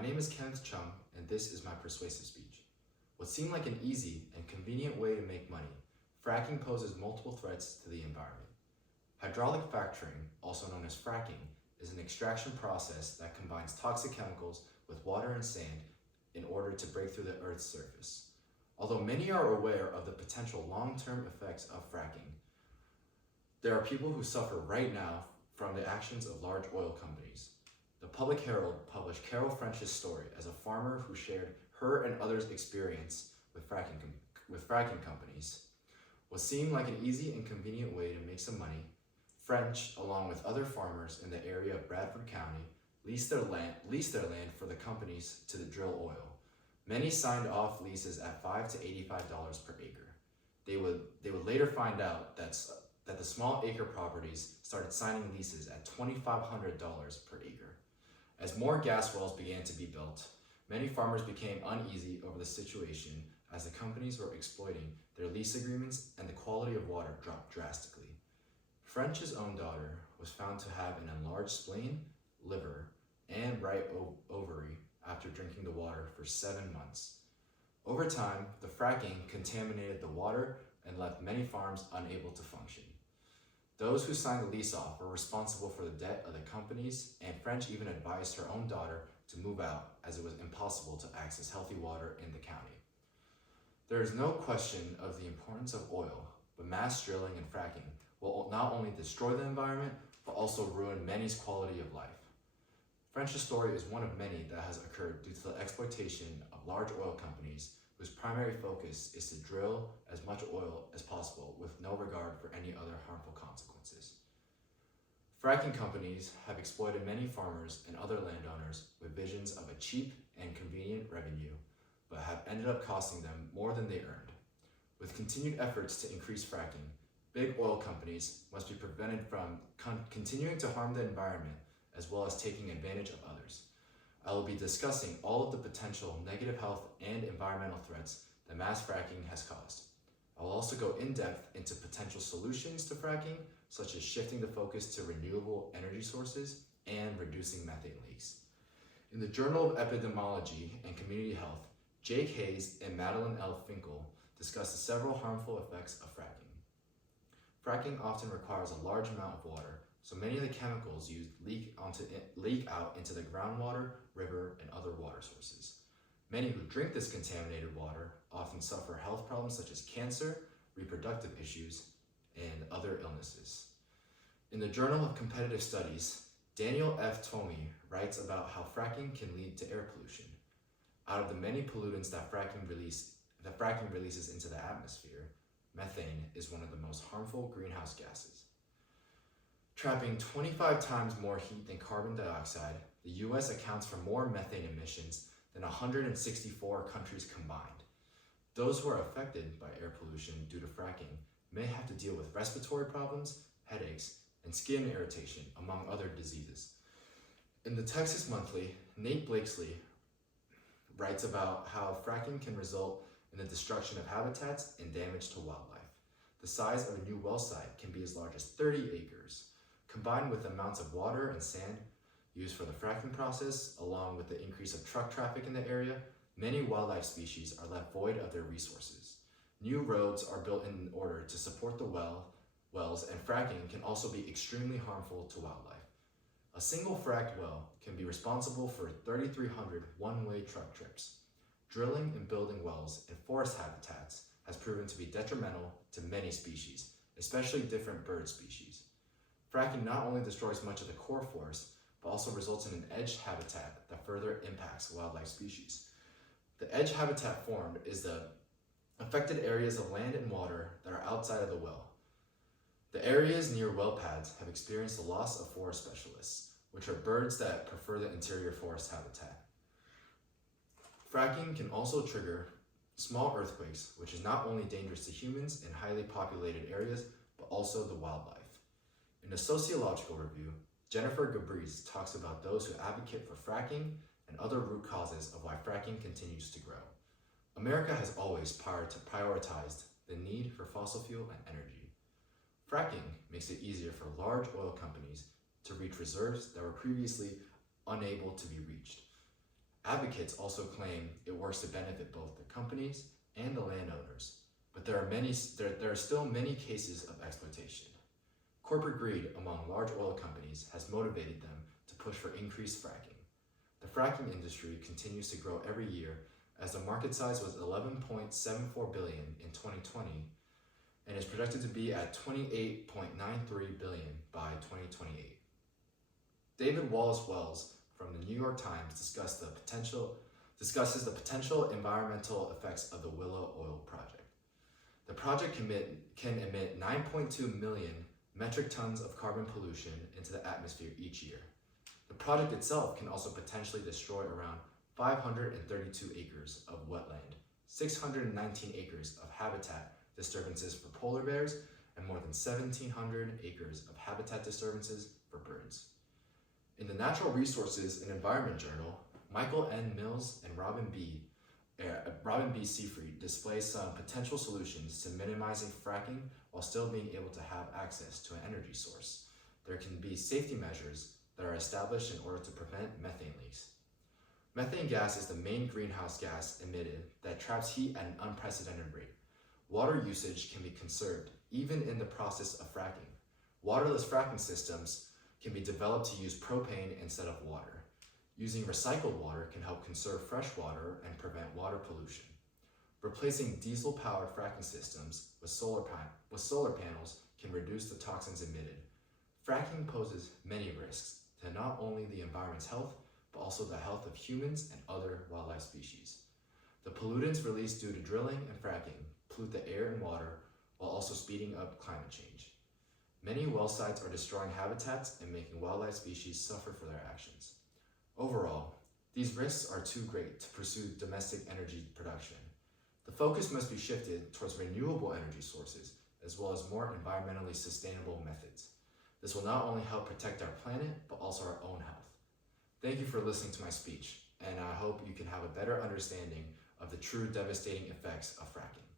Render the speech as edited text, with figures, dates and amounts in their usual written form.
My name is Kenneth Chung, and this is my persuasive speech. What seemed like an easy and convenient way to make money, fracking poses multiple threats to the environment. Hydraulic fracturing, also known as fracking, is an extraction process that combines toxic chemicals with water and sand in order to break through the Earth's surface. Although many are aware of the potential long-term effects of fracking, there are people who suffer right now from the actions of large oil companies. The Public Herald published Carol French's story as a farmer who shared her and others' experience with fracking companies. What seemed like an easy and convenient way to make some money, French, along with other farmers in the area of Bradford County, leased their land for the companies to drill oil. Many signed off leases at $5 to $85 per acre. They would later find out that the small acre properties started signing leases at $2,500 per acre. As more gas wells began to be built, many farmers became uneasy over the situation as the companies were exploiting their lease agreements and the quality of water dropped drastically. French's own daughter was found to have an enlarged spleen, liver, and right ovary after drinking the water for 7 months. Over time, the fracking contaminated the water and left many farms unable to function. Those who signed the lease off were responsible for the debt of the companies, and French even advised her own daughter to move out as it was impossible to access healthy water in the county. There is no question of the importance of oil, but mass drilling and fracking will not only destroy the environment, but also ruin many's quality of life. French's story is one of many that has occurred due to the exploitation of large oil companies whose primary focus is to drill as much oil as possible with no regard for any other harmful consequences. Fracking companies have exploited many farmers and other landowners with visions of a cheap and convenient revenue, but have ended up costing them more than they earned. With continued efforts to increase fracking, big oil companies must be prevented from continuing to harm the environment as well as taking advantage of others. I will be discussing all of the potential negative health and environmental threats that mass fracking has caused. I will also go in depth into potential solutions to fracking, such as shifting the focus to renewable energy sources and reducing methane leaks. In the Journal of Epidemiology and Community Health, Jake Hayes and Madeline L. Finkel discuss the several harmful effects of fracking. Fracking often requires a large amount of water, so many of the chemicals used leak out into the groundwater, river, and other water sources. Many who drink this contaminated water often suffer health problems such as cancer, reproductive issues, and other illnesses. In the Journal of Competitive Studies, Daniel F. Tomey writes about how fracking can lead to air pollution. Out of the many pollutants that fracking releases into the atmosphere, methane is one of the most harmful greenhouse gases. Trapping 25 times more heat than carbon dioxide, the US accounts for more methane emissions than 164 countries combined. Those who are affected by air pollution due to fracking may have to deal with respiratory problems, headaches, and skin irritation, among other diseases. In the Texas Monthly, Nate Blakesley writes about how fracking can result in the destruction of habitats and damage to wildlife. The size of a new well site can be as large as 30 acres. Combined with amounts of water and sand used for the fracking process, along with the increase of truck traffic in the area, many wildlife species are left void of their resources. New roads are built in order to support the wells, and fracking can also be extremely harmful to wildlife. A single fracked well can be responsible for 3,300 one-way truck trips. Drilling and building wells in forest habitats has proven to be detrimental to many species, especially different bird species. Fracking not only destroys much of the core forest, but also results in an edge habitat that further impacts wildlife species. The edge habitat formed is the affected areas of land and water that are outside of the well. The areas near well pads have experienced the loss of forest specialists, which are birds that prefer the interior forest habitat. Fracking can also trigger small earthquakes, which is not only dangerous to humans in highly populated areas, but also the wildlife. In a sociological review, Jennifer Gabriz talks about those who advocate for fracking and other root causes of why fracking continues to grow. America has always prioritized the need for fossil fuel and energy. Fracking makes it easier for large oil companies to reach reserves that were previously unable to be reached. Advocates also claim it works to benefit both the companies and the landowners, but there are still many cases of exploitation. Corporate greed among large oil companies has motivated them to push for increased fracking. The fracking industry continues to grow every year as the market size was $11.74 billion in 2020 and is projected to be at $28.93 billion by 2028. David Wallace Wells from the New York Times discusses the potential environmental effects of the Willow Oil Project. The project can emit 9.2 million metric tons of carbon pollution into the atmosphere each year. The project itself can also potentially destroy around 532 acres of wetland, 619 acres of habitat disturbances for polar bears, and more than 1,700 acres of habitat disturbances for birds. In the Natural Resources and Environment Journal, Michael N. Mills and Robin B. Seafried display some potential solutions to minimizing fracking while still being able to have access to an energy source. There can be safety measures that are established in order to prevent methane leaks. Methane gas is the main greenhouse gas emitted that traps heat at an unprecedented rate. Water usage can be conserved even in the process of fracking. Waterless fracking systems can be developed to use propane instead of water. Using recycled water can help conserve fresh water and prevent water pollution. Replacing diesel-powered fracking systems with solar panels can reduce the toxins emitted. Fracking poses many risks to not only the environment's health, but also the health of humans and other wildlife species. The pollutants released due to drilling and fracking pollute the air and water while also speeding up climate change. Many well sites are destroying habitats and making wildlife species suffer for their actions. Overall, these risks are too great to pursue domestic energy production. The focus must be shifted towards renewable energy sources as well as more environmentally sustainable methods. This will not only help protect our planet, but also our own health. Thank you for listening to my speech, and I hope you can have a better understanding of the true devastating effects of fracking.